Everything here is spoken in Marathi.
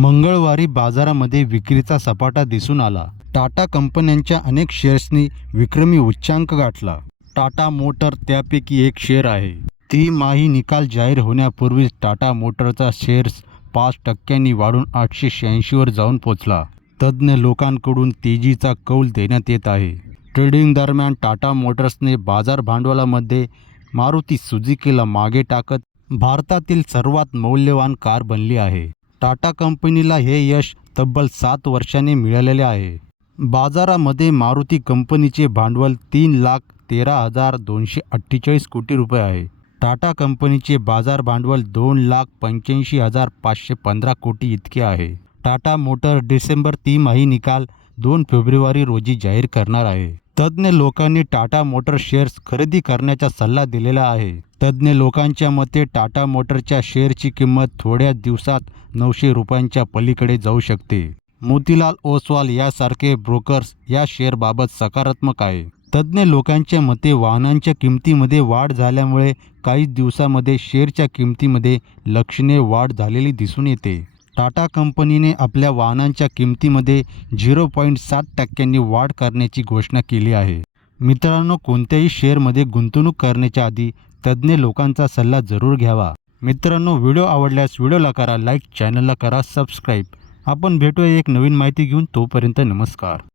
मंगळवारी बाजारामध्ये विक्रीचा सपाटा दिसून आला. टाटा कंपन्यांच्या अनेक शेअर्सनी विक्रमी उच्चांक गाठला. टाटा मोटर त्यापैकी एक शेअर आहे. तिमाही निकाल जाहीर होण्यापूर्वीच टाटा मोटरचा शेअर्स पाच टक्क्यांनी वाढून आठशे शहाऐंशीवर जाऊन पोचला. तज्ज्ञ लोकांकडून तेजीचा कौल देण्यात येत आहे. ट्रेडिंग दरम्यान टाटा मोटर्सने बाजार भांडवलामध्ये मारुती सुझुकीला मागे टाकत भारतातील सर्वात मौल्यवान कार बनली आहे. टाटा कंपनीला हे यश तब्बल सात वर्षांनी मिळालेले आहे. बाजारामध्ये मारुती कंपनीचे भांडवल तीन लाख तेरा हजार दोनशे अठ्ठेचाळीस कोटी रुपये आहे. टाटा कंपनीचे बाजार भांडवल दोन लाख पंच्याऐंशी हजार पाचशे पंधरा कोटी इतके आहे. टाटा मोटर डिसेंबर तिमाही निकाल दोन फेब्रुवारी रोजी जाहीर करणार आहे. तज्ज्ञ लोकांनी टाटा मोटर शेअर्स खरेदी करण्याचा सल्ला दिलेला आहे. तज्ज्ञ लोकांच्या मते टाटा मोटरच्या शेअरची किंमत थोड्या दिवसात नऊशे रुपयांच्या पलीकडे जाऊ शकते. मोतीलाल ओसवाल यासारखे ब्रोकर्स या शेअरबाबत सकारात्मक आहे. तज्ज्ञ लोकांच्या मते वाहनांच्या किमतीमध्ये वाढ झाल्यामुळे काही दिवसामध्ये शेअरच्या किमतीमध्ये लक्षणीय वाढ झालेली दिसून येते. टाटा कंपनीने आपल्या वाहनांच्या किमतीमध्ये झिरो पॉईंट सात टक्क्यांनी वाढ करण्याची घोषणा केली आहे. मित्रांनो कोणत्याही शेअरमध्ये गुंतवणूक करण्याच्या आधी तज्ज्ञ लोकांचा सल्ला जरूर घ्यावा. मित्रांनो व्हिडिओ आवडल्यास व्हिडिओला करा लाईक चॅनलला करा सबस्क्राईब. आपण भेटूया एक नवीन माहिती घेऊन तोपर्यंत नमस्कार.